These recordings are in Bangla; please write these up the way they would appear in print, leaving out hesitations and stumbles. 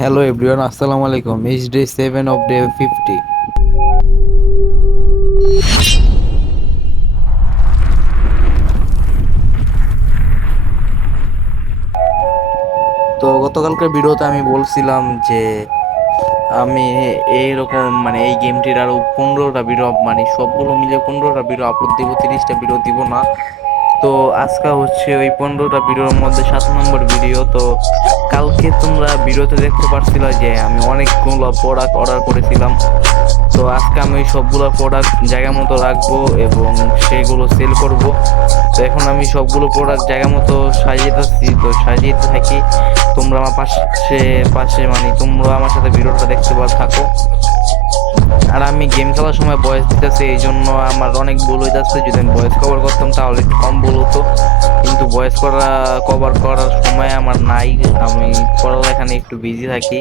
Hello everyone, Assalamu alaikum. It's day 7 of day 50. তো গতকালকার ভিডিওতে আমি বলছিলাম যে আমি এইরকম এই গেমটির আরো 15টা ভিডিও সবগুলো মিলে 15টা ভিডিও আপলোড দিব, 30টা ভিডিও দিব না। তো আজকে হচ্ছে ওই 15টা ভিডিওর মধ্যে 7 নম্বর ভিডিও। তো কালকে তোমরা ভিডিওতে দেখতে পারছিলা যে আমি অনেকগুলো প্রোডাক্ট অর্ডার করেছিলাম। তো আজকে আমি সবগুলো প্রোডাক্ট জায়গা মতো রাখবো এবং সেগুলো সেল করব। তো এখন আমি সবগুলো প্রোডাক্ট জায়গা মতো সাজিয়েতেছি, তো সাজিয়ে থাকি। তোমরা আমার পাশে পাশে তোমরা আমার সাথে ভিডিওটা দেখতে থাকো। আর আমি গেম খেলার সময় ভয়েস দিতেছি, এই জন্য আমার অনেক ভুল হইতেছে। যদি আমি ভয়েস কভার করতাম তাহলে একটু কম ভুল হতো, কিন্তু ভয়েস কভার করার সময় আমার নাই। আমি পড়ালেখা নিয়ে একটু বিজি থাকি।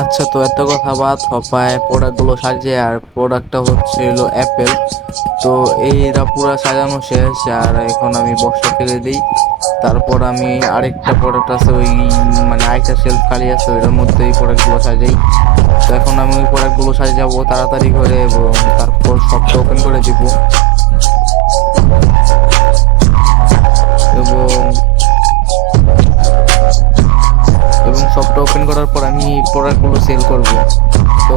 আচ্ছা, তো এত কথা বাদ হপায় প্রোডাক্টগুলো সাজিয়ে। আর প্রোডাক্টটা হলো অ্যাপেল। তো এইটা পুরো সাজানো শেষ, আর এখন আমি বক্সটা ফেলে দিই। তারপর আমি আরেকটা প্রোডাক্ট আছে, ওই আরেকটা সেলফ খালি আছে, ওইটার মধ্যে এই প্রোডাক্টগুলো সাজাই। তো এখন আমি ওই প্রোডাক্টগুলো সাজাবো তাড়াতাড়ি করে এবং তারপর সবটা ওপেন করে দিব। এবং এবং সবটা ওপেন করার পর আমি প্রোডাক্টগুলো সেল করব। তো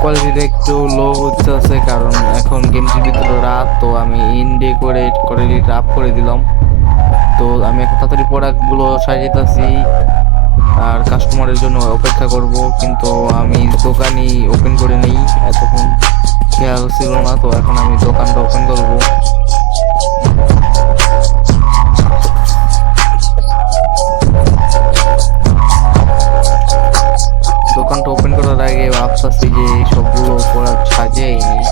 কোয়ালিটিটা একটু লো হচ্ছে কারণ এখন গেমটির ভিতরে রাত, তো আমি ইনডেকোরেট করে আপ করে দিলাম। তো আমি এখন তাড়াতাড়ি প্রোডাক্টগুলো সাজাইতেছি আর কাস্টমারের জন্য অপেক্ষা করব। কিন্তু আমি দোকানই ওপেন করে নেই, এতক্ষণ খেয়াল ছিল না। তো এখন আমি দোকানটা ওপেন করব। দোকানটা ওপেন করার আগে ভাবতেছি যে সবগুলো প্রোডাক্ট সাজিয়ে নিই।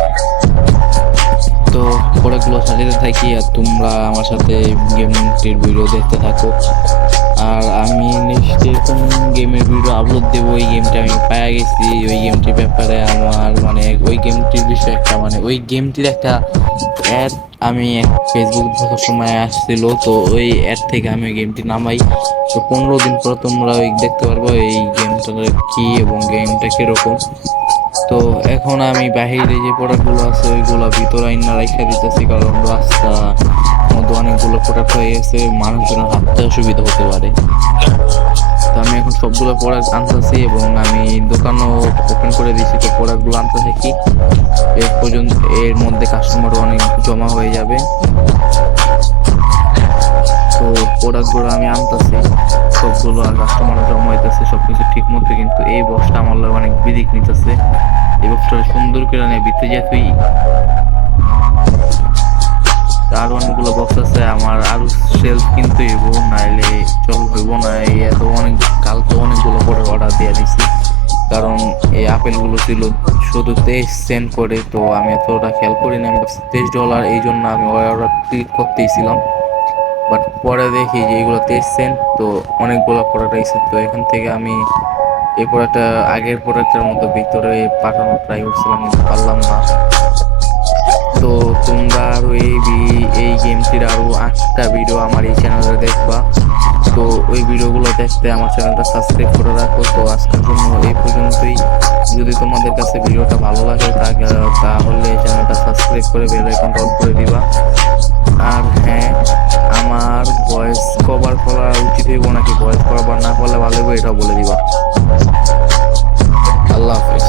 তো প্রোডাক্টগুলো সাজাতে থাকি আর তোমরা আমার সাথে গেমটির ভিডিও দেখতে থাকো। আর আমি নেক্সট কোন গেমের ভিডিও আপলোড দেবো, ওই গেমটা আমি পাওয়া গেছি। ওই গেমটির ব্যাপারে আমার ওই গেমটির বিষয়ে একটা ওই গেমটির একটা অ্যাড আমি ফেসবুক দেখার সময় আসছিল। তো ওই অ্যাড থেকে আমি ওই গেমটি নামাই। তো 15 দিন পর তোমরা ওই দেখতে পারবো এই গেমটা কি এবং গেমটা কিরকম। তো এখন আমি বাহিরে যে প্রোডাক্টগুলো আছে ওইগুলো ভিতরে আইনা রাখা দিতেছি, কারণ রাস্তা মধ্যে অনেকগুলো প্রোডাক্ট হয়ে গেছে, মানুষজনের হাঁটতে অসুবিধা হতে পারে। তো আমি এখন সবগুলো প্রোডাক্ট আনতেছি এবং আমি দোকানও ওপেন করে দিয়েছি। তো প্রোডাক্টগুলো আনতে থাকি, এর মধ্যে কাস্টমারও অনেক জমা হয়ে যাবে। তো প্রোডাক্টগুলো আমি আনতেছি সবগুলো, আর কাস্টমারও জমা হইতেছে সবকিছু ঠিক মতো। কিন্তু এই বক্সটা আমার অনেক বিদিক নিতেছে। এই বক্সটা সুন্দর করে নিয়ে ভিতরে যে তুই আরো অনেকগুলো বক্স আছে আমার, আরো সেলফ কিনতে হইব, নাইলে চল হইব না। এত কালকে অনেকগুলো পরে অর্ডার দিয়ে দিছি, কারণ এই আপেলগুলো ছিল শুধু 23 সেন্ট করে। তো আমি এতটা খেয়াল করি না, আমি $23, এই জন্য আমি অর্ডার ক্লিক করতেইছিলাম। বাট পরে দেখি যে এইগুলো 23 সেন্ট, তো অনেকগুলো প্রোডাক্ট আইছে। তো এখান থেকে আমি এই প্রোডাক্টটা আগের প্রোডাক্টের মতো ভিতরে পাঠানোর ট্রাই করছিলাম, কিন্তু পারলাম না। তো তোমরা আরো এই গেমটির আরো 8টা ভিডিও আমার এই চ্যানেলে দেখবা। তো ওই ভিডিওগুলো দেখতে আমার চ্যানেলটা সাবস্ক্রাইব করে রাখো। তো আজকের জন্য এই পর্যন্তই। যদি তোমাদের কাছে ভিডিওটা ভালো লাগে তাহলে চ্যানেলটা সাবস্ক্রাইব করে বেল আইকনটা অন করে দিবা। আর হ্যাঁ, আমার ভয়েস কভার করা উচিত হইব নাকি ভয়েস কভার না করলে ভালো হইব, এটাও বলে দিবা। আল্লাহ হাফেজ।